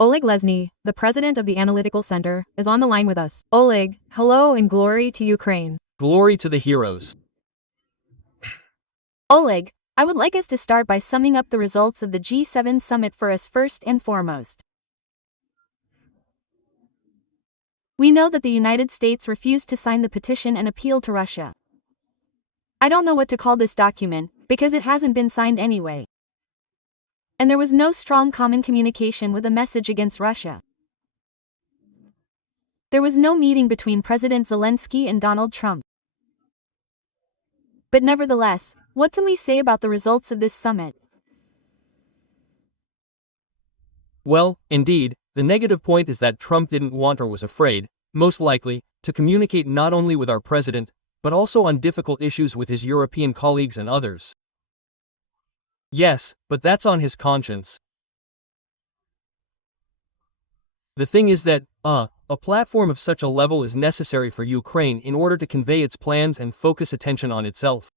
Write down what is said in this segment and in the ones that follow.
Oleg Lesny, the president of the Analytical Center, is on the line with us. Oleg, hello and glory to Ukraine. Glory to the heroes. Oleg, I would like us to start by summing up the results of the G7 summit for us first and foremost. We know that the United States refused to sign the petition and appeal to Russia. I don't know what to call this document, because it hasn't been signed anyway. And there was no strong common communication with a message against Russia. There was no meeting between President Zelensky and Donald Trump. But nevertheless, what can we say about the results of this summit? Well, indeed, the negative point is that Trump didn't want or was afraid, most likely, to communicate not only with our president, but also on difficult issues with his European colleagues and others. Yes, but that's on his conscience. The thing is that, a platform of such a level is necessary for Ukraine in order to convey its plans and focus attention on itself.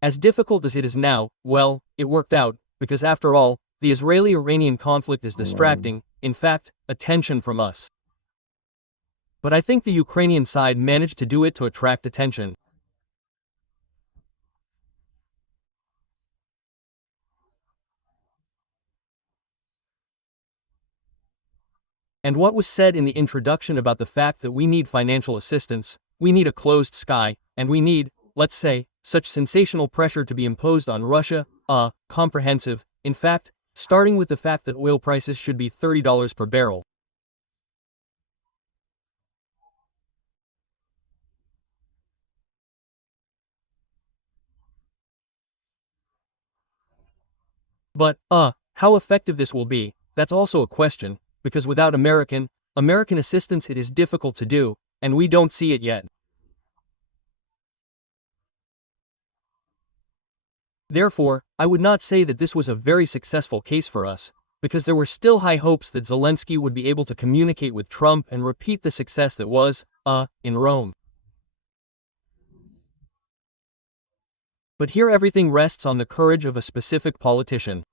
As difficult as it is now, well, it worked out, because after all, the Israeli-Iranian conflict is distracting, in fact, attention from us. But I think the Ukrainian side managed to do it to attract attention. And what was said in the introduction about the fact that we need financial assistance, we need a closed sky, and we need, let's say, such sensational pressure to be imposed on Russia, comprehensive, in fact, starting with the fact that oil prices should be $30 per barrel. But, how effective this will be, that's also a question, because without American assistance it is difficult to do, and we don't see it yet. Therefore, I would not say that this was a very successful case for us, because there were still high hopes that Zelensky would be able to communicate with Trump and repeat the success that was, in Rome. But here everything rests on the courage of a specific politician.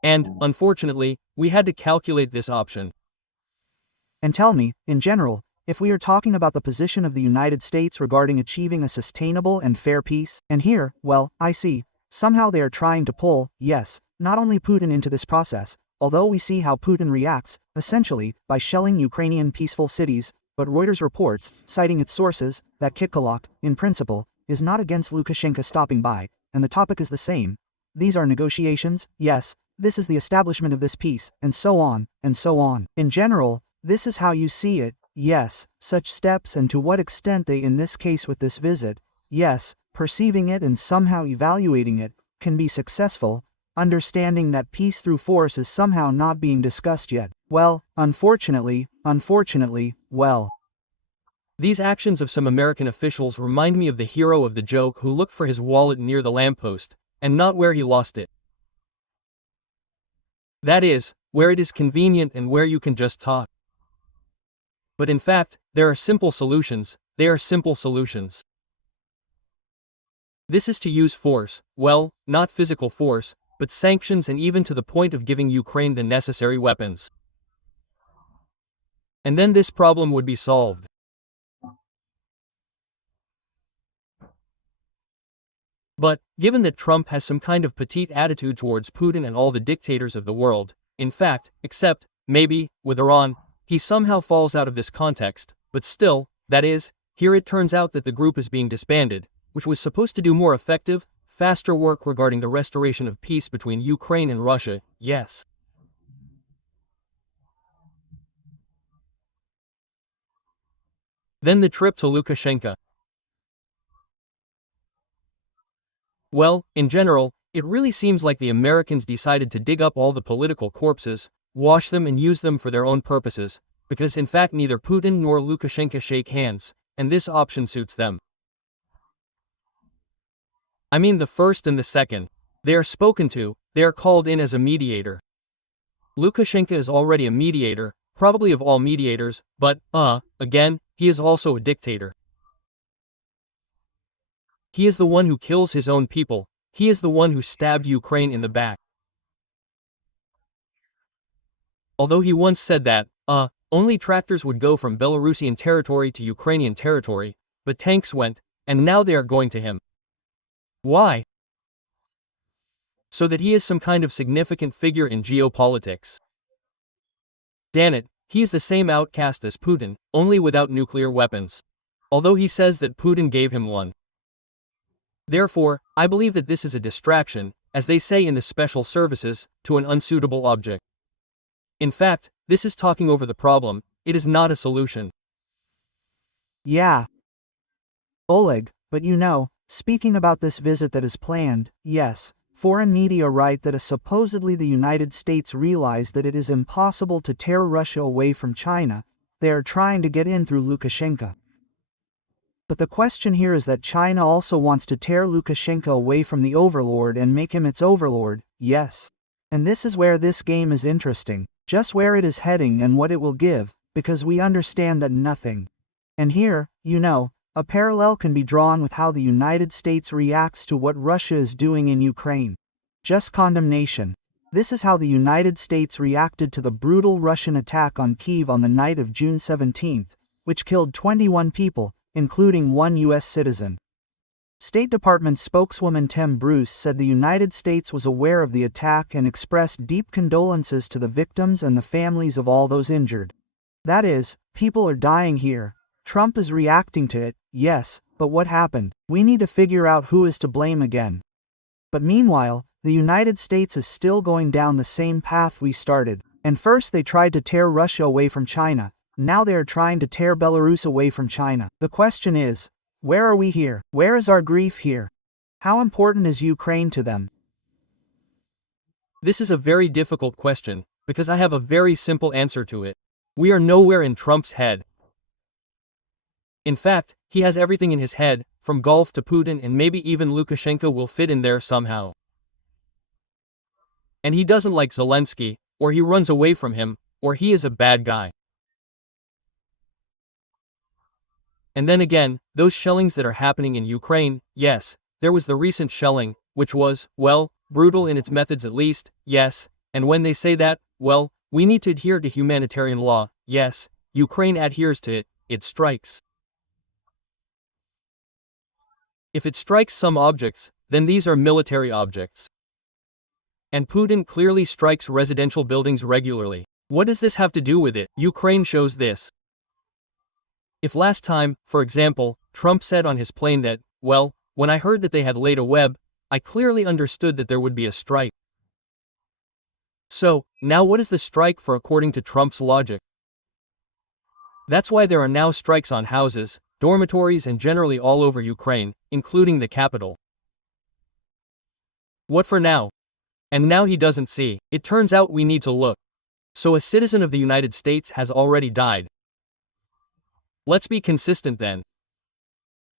And, unfortunately, we had to calculate this option. And tell me, in general, if we are talking about the position of the United States regarding achieving a sustainable and fair peace, and here, well, I see, somehow they are trying to pull, yes, not only Putin into this process, although we see how Putin reacts, essentially, by shelling Ukrainian peaceful cities, but Reuters reports, citing its sources, that Kikalok, in principle, is not against Lukashenko stopping by, and the topic is the same. These are negotiations, yes, this is the establishment of this peace, and so on, and so on. In general, this is how you see it, yes, such steps and to what extent they in this case with this visit, yes, perceiving it and somehow evaluating it, can be successful, understanding that peace through force is somehow not being discussed yet. Well, unfortunately, well. These actions of some American officials remind me of the hero of the joke who looked for his wallet near the lamppost, and not where he lost it. That is, where it is convenient and where you can just talk. But in fact, there are simple solutions, they are simple solutions. This is to use force, well, not physical force, but sanctions and even to the point of giving Ukraine the necessary weapons. And then this problem would be solved. But, given that Trump has some kind of petite attitude towards Putin and all the dictators of the world, in fact, except, maybe, with Iran, he somehow falls out of this context, but still, that is, here it turns out that the group is being disbanded, which was supposed to do more effective, faster work regarding the restoration of peace between Ukraine and Russia, yes. Then the trip to Lukashenko. Well, in general, it really seems like the Americans decided to dig up all the political corpses, wash them and use them for their own purposes, because in fact neither Putin nor Lukashenko shake hands, and this option suits them. I mean the first and the second. They are spoken to, they are called in as a mediator. Lukashenko is already a mediator, probably of all mediators, but, again, he is also a dictator. He is the one who kills his own people, he is the one who stabbed Ukraine in the back. Although he once said that, only tractors would go from Belarusian territory to Ukrainian territory, but tanks went, and now they are going to him. Why? So that he is some kind of significant figure in geopolitics. Damn it, he is the same outcast as Putin, only without nuclear weapons. Although he says that Putin gave him one. Therefore, I believe that this is a distraction, as they say in the special services, to an unsuitable object. In fact, this is talking over the problem, it is not a solution. Yeah. Oleg, but you know, speaking about this visit that is planned, yes, foreign media write that supposedly the United States realized that it is impossible to tear Russia away from China, they are trying to get in through Lukashenko. But the question here is that China also wants to tear Lukashenko away from the overlord and make him its overlord, yes. And this is where this game is interesting, just where it is heading and what it will give, because we understand that nothing. And here, you know, a parallel can be drawn with how the United States reacts to what Russia is doing in Ukraine. Just condemnation. This is how the United States reacted to the brutal Russian attack on Kyiv on the night of June 17, which killed 21 people, including one U.S. citizen. State Department spokeswoman Tim Bruce said the United States was aware of the attack and expressed deep condolences to the victims and the families of all those injured. That is, people are dying here. Trump is reacting to it, yes, but what happened? We need to figure out who is to blame again. But meanwhile, the United States is still going down the same path we started, and first they tried to tear Russia away from China, now they are trying to tear Belarus away from China. The question is, where are we here? Where is our grief here? How important is Ukraine to them? This is a very difficult question, because I have a very simple answer to it. We are nowhere in Trump's head. In fact, he has everything in his head, from golf to Putin, and maybe even Lukashenko will fit in there somehow. And he doesn't like Zelensky, or he runs away from him, or he is a bad guy. And then again, those shellings that are happening in Ukraine, yes, there was the recent shelling, which was, well, brutal in its methods at least, yes, and when they say that, well, we need to adhere to humanitarian law, yes, Ukraine adheres to it, it strikes. If it strikes some objects, then these are military objects. And Putin clearly strikes residential buildings regularly. What does this have to do with it? Ukraine shows this. If last time, for example, Trump said on his plane that, well, when I heard that they had laid a web, I clearly understood that there would be a strike. So, now what is the strike for according to Trump's logic? That's why there are now strikes on houses, dormitories, and generally all over Ukraine, including the capital. What for now? And now he doesn't see. It turns out we need to look. So a citizen of the United States has already died. Let's be consistent then.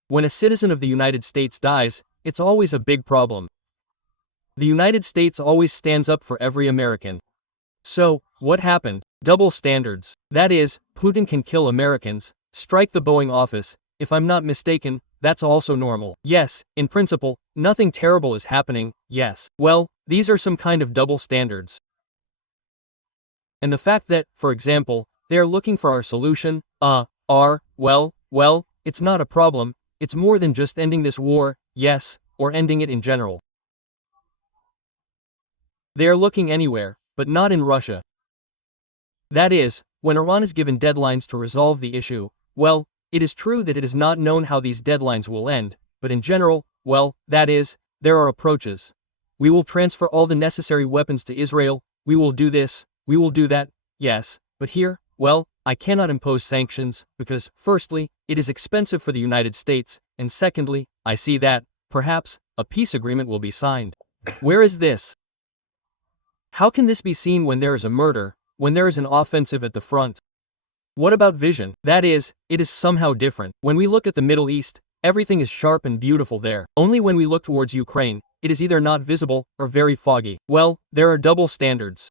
When a citizen of the United States dies, it's always a big problem. The United States always stands up for every American. So, what happened? Double standards. That is, Putin can kill Americans, strike the Boeing office. If I'm not mistaken, that's also normal. Yes, in principle, nothing terrible is happening, yes. Well, these are some kind of double standards. And the fact that, for example, they are looking for our solution, well, it's not a problem, it's more than just ending this war, yes, or ending it in general. They are looking anywhere, but not in Russia. That is, when Iran is given deadlines to resolve the issue, well, it is true that it is not known how these deadlines will end, but in general, well, that is, there are approaches. We will transfer all the necessary weapons to Israel, we will do this, we will do that, yes, but here, well, I cannot impose sanctions, because, firstly, it is expensive for the United States, and secondly, I see that, perhaps, a peace agreement will be signed. Where is this? How can this be seen when there is a murder, when there is an offensive at the front? What about vision? That is, it is somehow different. When we look at the Middle East, everything is sharp and beautiful there. Only when we look towards Ukraine, it is either not visible, or very foggy. Well, there are double standards.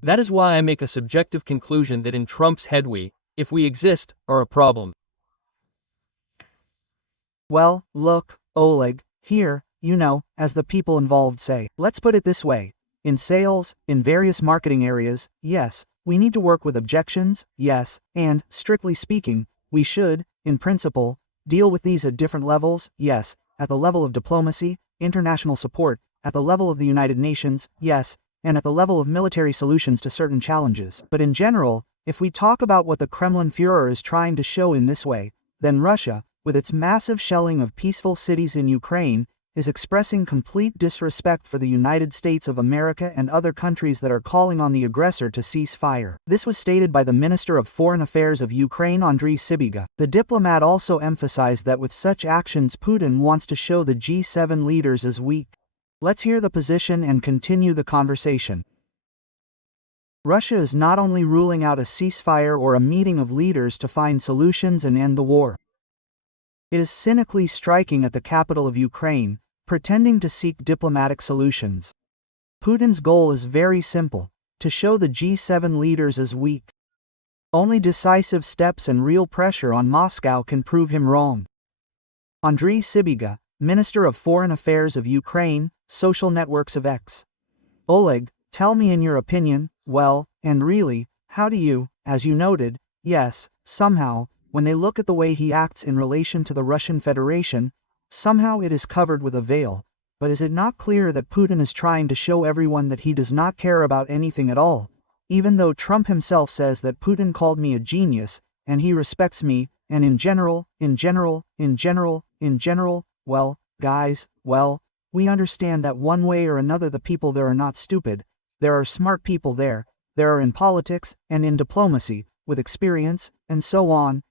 That is why I make a subjective conclusion that in Trump's head we, if we exist, are a problem. Well, look, Oleg, here, you know, as the people involved say. Let's put it this way. In sales, in various marketing areas, yes, we need to work with objections, yes, and, strictly speaking, we should, in principle, deal with these at different levels, yes, at the level of diplomacy, international support, at the level of the United Nations, yes, and at the level of military solutions to certain challenges. But in general, if we talk about what the Kremlin Führer is trying to show in this way, then Russia, with its massive shelling of peaceful cities in Ukraine, is expressing complete disrespect for the United States of America and other countries that are calling on the aggressor to cease fire. This was stated by the Minister of Foreign Affairs of Ukraine, Andriy Sybiga. The diplomat also emphasized that with such actions Putin wants to show the G7 leaders as weak. Let's hear the position and continue the conversation. Russia is not only ruling out a ceasefire or a meeting of leaders to find solutions and end the war. It is cynically striking at the capital of Ukraine, pretending to seek diplomatic solutions. Putin's goal is very simple: to show the G7 leaders as weak. Only decisive steps and real pressure on Moscow can prove him wrong. Andriy Sybiga, Minister of Foreign Affairs of Ukraine, social networks of X. Oleg, tell me in your opinion, well, and really, how do you, as you noted, yes, somehow, when they look at the way he acts in relation to the Russian Federation, somehow it is covered with a veil, but is it not clear that Putin is trying to show everyone that he does not care about anything at all, even though Trump himself says that Putin called me a genius, and he respects me, and in general, well, guys, well, we understand that one way or another the people there are not stupid, there are smart people there are in politics, and in diplomacy, with experience, and so on,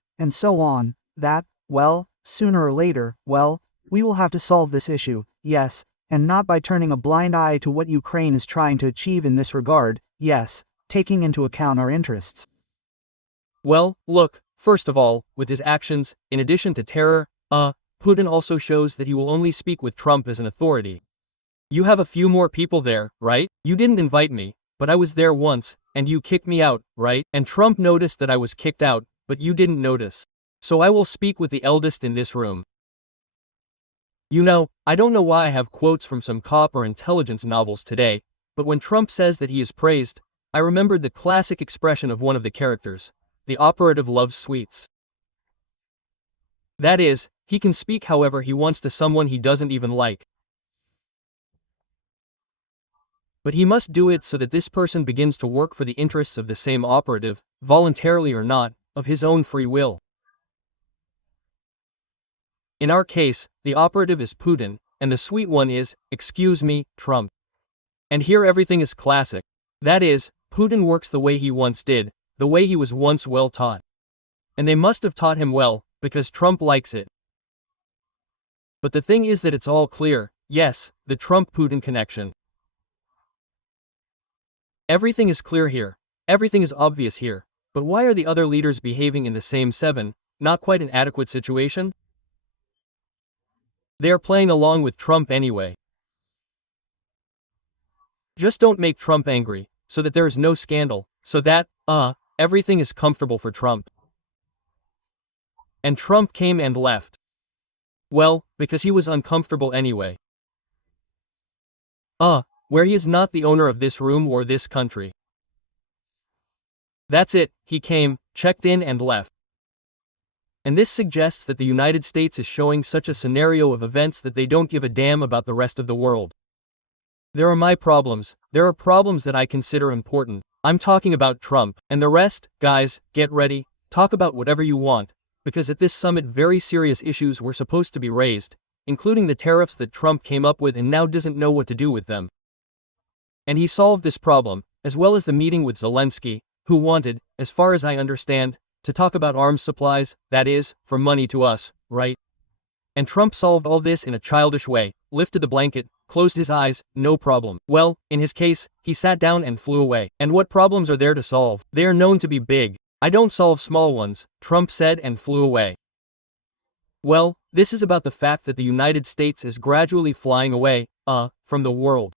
that, well, sooner or later, well, we will have to solve this issue, yes, and not by turning a blind eye to what Ukraine is trying to achieve in this regard, yes, taking into account our interests. Well, look, first of all, with his actions, in addition to terror, Putin also shows that he will only speak with Trump as an authority. You have a few more people there, right? You didn't invite me, but I was there once, and you kicked me out, right? And Trump noticed that I was kicked out, but you didn't notice. So I will speak with the eldest in this room. You know, I don't know why I have quotes from some cop or intelligence novels today, but when Trump says that he is praised, I remembered the classic expression of one of the characters: the operative loves sweets. That is, he can speak however he wants to someone he doesn't even like. But he must do it so that this person begins to work for the interests of the same operative, voluntarily or not, of his own free will. In our case, the operative is Putin, and the sweet one is, excuse me, Trump. And here everything is classic. That is, Putin works the way he once did, the way he was once well taught. And they must have taught him well, because Trump likes it. But the thing is that it's all clear, yes, the Trump-Putin connection. Everything is clear here, everything is obvious here, but why are the other leaders behaving in the same not quite an adequate situation? They are playing along with Trump anyway. Just don't make Trump angry, so that there is no scandal, so that, everything is comfortable for Trump. And Trump came and left. Well, because he was uncomfortable anyway. Where he is not the owner of this room or this country. That's it, he came, checked in and left. And this suggests that the United States is showing such a scenario of events that they don't give a damn about the rest of the world. There are my problems, there are problems that I consider important. I'm talking about Trump, and the rest, guys, get ready, talk about whatever you want, because at this summit very serious issues were supposed to be raised, including the tariffs that Trump came up with and now doesn't know what to do with them. And he solved this problem, as well as the meeting with Zelensky, who wanted, as far as I understand, to talk about arms supplies, that is, for money to us, right? And Trump solved all this in a childish way, lifted the blanket, closed his eyes, no problem. Well, in his case, he sat down and flew away. And what problems are there to solve? They are known to be big. I don't solve small ones, Trump said and flew away. Well, this is about the fact that the United States is gradually flying away, from the world.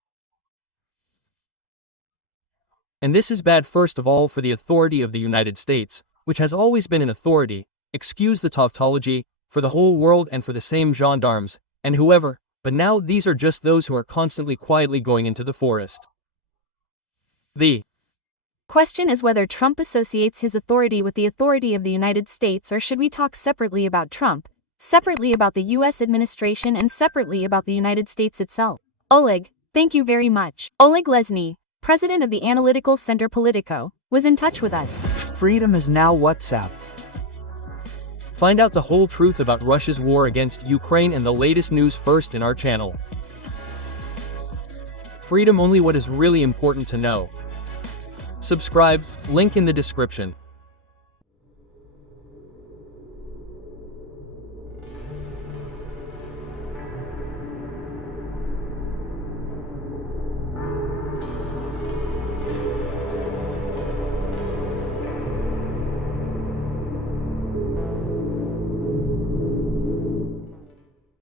And this is bad first of all for the authority of the United States, which has always been an authority, excuse the tautology, for the whole world and for the same gendarmes, and whoever, but now these are just those who are constantly quietly going into the forest. The question is whether Trump associates his authority with the authority of the United States, or should we talk separately about Trump, separately about the US administration, and separately about the United States itself? Oleg, thank you very much. Oleg Lesny, president of the Analytical Center Politico, was in touch with us. Freedom is now WhatsApp. Find out the whole truth about Russia's war against Ukraine and the latest news first in our channel. Freedom, only what is really important to know. Subscribe, link in the description.